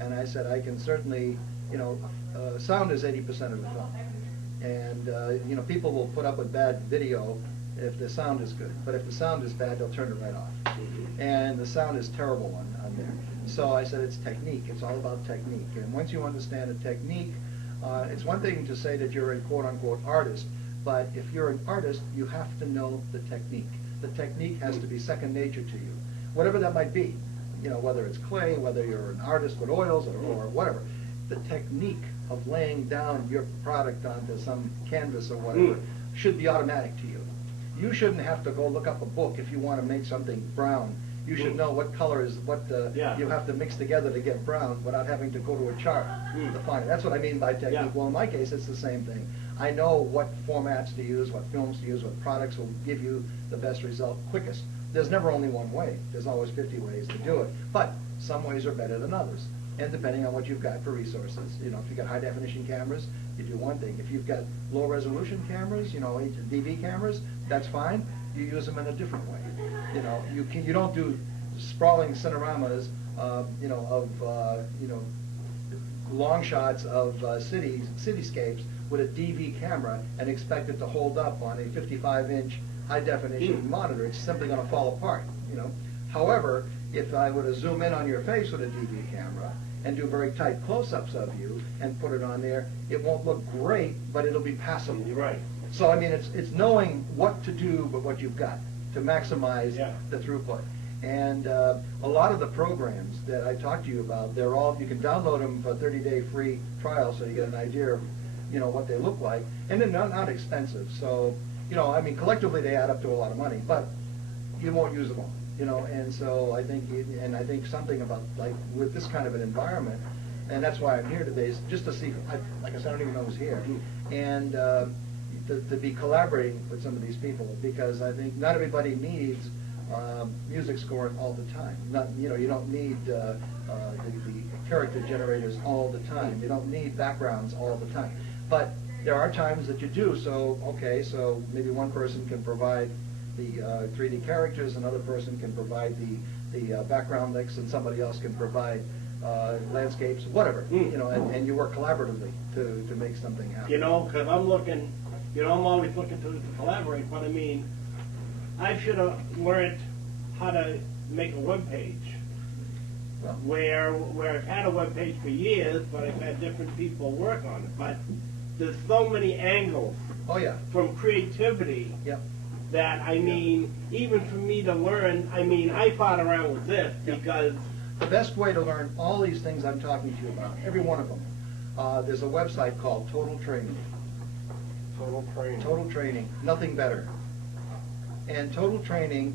And I said, I can certainly, sound is 80% of the film. And, people will put up with bad video if the sound is good. But if the sound is bad, they'll turn it right off. And the sound is terrible on there. So I said, it's technique. It's all about technique. And once you understand a technique, it's one thing to say that you're a quote-unquote artist, but if you're an artist, you have to know the technique. The technique has to be second nature to you, whatever that might be. Whether it's clay, whether you're an artist with oils or whatever. The technique of laying down your product onto some canvas or whatever should be automatic to you. You shouldn't have to go look up a book if you want to make something brown. You should know what color is what you have to mix together to get brown without having to go to a chart to find it. That's what I mean by technique. Yeah. Well, in my case, it's the same thing. I know what formats to use, what films to use, what products will give you the best result quickest. There's never only one way. There's always 50 ways to do it. But some ways are better than others. And depending on what you've got for resources. If you've got high definition cameras, you do one thing. If you've got low resolution cameras, DV cameras, that's fine. You use them in a different way. You don't do sprawling cinoramas, long shots of cityscapes with a DV camera and expect it to hold up on a 55-inch high-definition monitor. It's simply going to fall apart. However, if I were to zoom in on your face with a DV camera and do very tight close-ups of you and put it on there, it won't look great, but it'll be passable. You're right. So I mean, it's knowing what to do with what you've got to maximize the throughput. And a lot of the programs that I talked to you about, they're all, you can download them for a 30-day free trial so you get an idea of, what they look like. And they're not expensive. So, I mean, collectively they add up to a lot of money, but you won't use them all. And so I think something about, like, with this kind of an environment, and that's why I'm here today, is just to see, like I said, I don't even know who's here, and to be collaborating with some of these people, because I think not everybody needs music scoring all the time. You don't need the character generators all the time. You don't need backgrounds all the time. But there are times that you do. So so maybe one person can provide the 3D characters, another person can provide the background licks, and somebody else can provide landscapes, whatever. And you work collaboratively to make something happen. Because I'm looking. I'm always looking to collaborate, but I mean, I should have learned how to make a web page. Well, where I've had a web page for years, but I've had different people work on it. But there's so many angles. From creativity. That I mean, even for me to learn, I mean, I fought around with this because the best way to learn all these things I'm talking to you about, every one of them, there's a website called Total Training. Total Training, nothing better. And Total Training,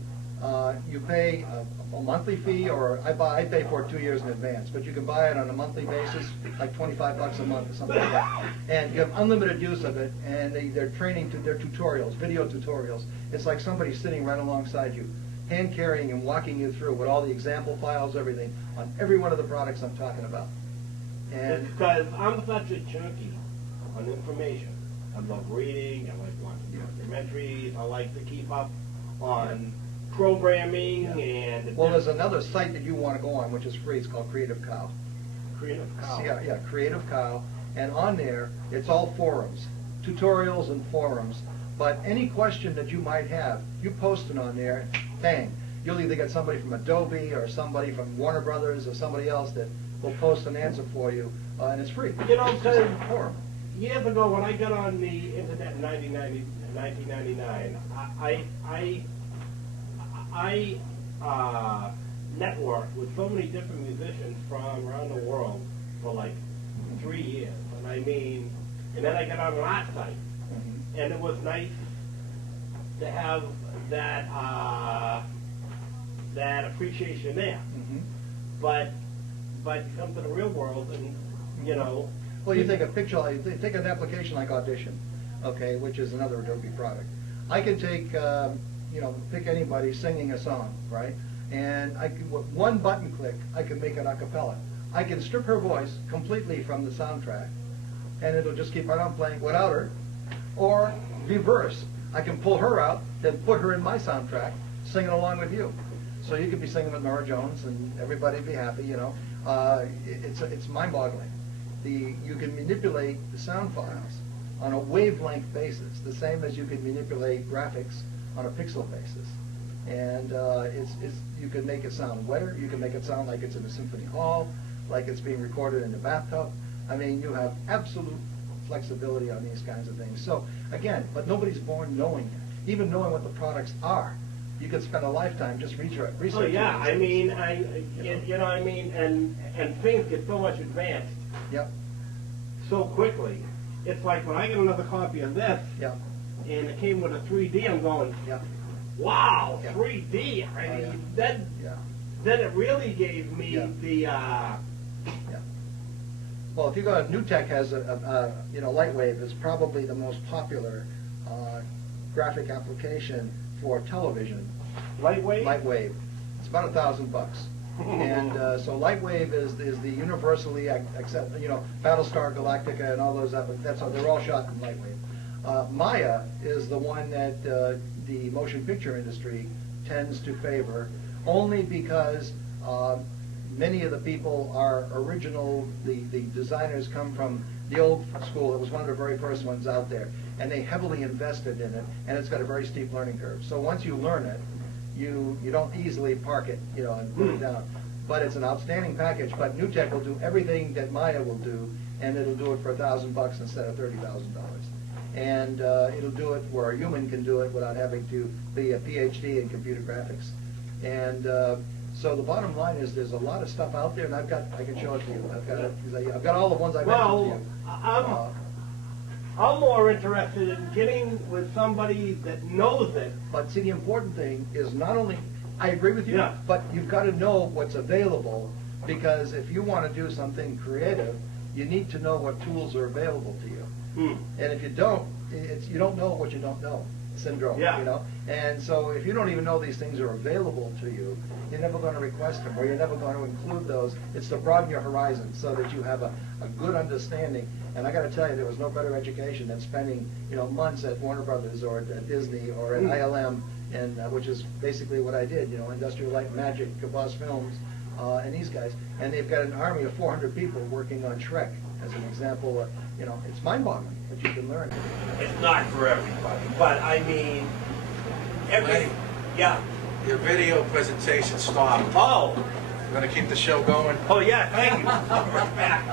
you pay a monthly fee, or I pay for it 2 years in advance, but you can buy it on a monthly basis, like $25 a month or something like that. And you have unlimited use of it, and they're training to their tutorials, video tutorials. It's like somebody sitting right alongside you, hand carrying and walking you through with all the example files, everything, on every one of the products I'm talking about. And because I'm such a junkie on information. I love reading, I like watching documentaries, I like to keep up on programming and... Well, there's another site that you want to go on, which is free. It's called Creative Cow. Creative Cow? Yeah, Creative Cow. And on there, it's all forums, tutorials and forums. But any question that you might have, you post it on there, bang. You'll either get somebody from Adobe or somebody from Warner Brothers or somebody else that will post an answer for you, and it's free. Because years ago when I got on the internet in 1999, I networked with so many different musicians from around the world for like 3 years. And I mean, and then I got on an art site. And it was nice to have that that appreciation there. But you come to the real world and, Well, you take a picture, you take an application like Audition, which is another Adobe product. I can take, pick anybody singing a song, right? And with one button click, I can make it a cappella. I can strip her voice completely from the soundtrack, and it'll just keep right on playing without her. Or reverse, I can pull her out, then put her in my soundtrack, singing along with you. So you could be singing with Nora Jones and everybody'd be happy, you know. It's mind-boggling. You can manipulate the sound files on a wavelength basis, the same as you can manipulate graphics on a pixel basis. And you can make it sound wetter, you can make it sound like it's in a symphony hall, like it's being recorded in the bathtub. I mean, you have absolute flexibility on these kinds of things. So again, but nobody's born knowing it, even knowing what the products are. You could spend a lifetime just researching. Oh yeah, I mean, you know what I mean, and things get so much advanced. Yep. So quickly. It's like when I get another copy of this, Yep. and it came with a 3D, I'm going, Yep. wow, Yep. 3D. I mean, yeah. then it really gave me Yeah. the. Yeah. Well, if you go, NewTek has you know, Lightwave is probably the most popular graphic application for television. Lightwave? Lightwave. It's about $1,000. And so Lightwave is the universally accepted, you know, Battlestar Galactica and all those, that's how they're all shot in Lightwave. Maya is the one that the motion picture industry tends to favor, only because many of the people are original, the designers come from the old school. It was one of the very first ones out there, and they heavily invested in it, and it's got a very steep learning curve. So once you learn it, you don't easily park it, you know, and put it down. But it's an outstanding package. But NewTek will do everything that Maya will do, and it'll do it for $1,000 instead of $30,000. And it'll do it where a human can do it without having to be a PhD in computer graphics. And so the bottom line is, there's a lot of stuff out there, and I can show it to you. I've got all the ones I mentioned to you. I'm more interested in getting with somebody that knows it. But see, the important thing is not only, I agree with you, Yeah. but you've got to know what's available, because if you want to do something creative, you need to know what tools are available to you. And if you don't, you don't know what you don't know syndrome, Yeah. you know? And so if you don't even know these things are available to you, you're never going to request them, or you're never going to include those. It's to broaden your horizon so that you have a good understanding. And I got to tell you, there was no better education than spending, you know, months at Warner Brothers or at Disney or at ILM, and which is basically what I did, you know, Industrial Light and Magic, Boss Films, and these guys. And they've got an army of 400 people working on Shrek, as an example. You know, it's mind-boggling what you can learn. It's not for everybody, but I mean, Lenny. yeah. Your video presentation stopped. Oh, You want to keep the show going? oh yeah, thank you. We're back.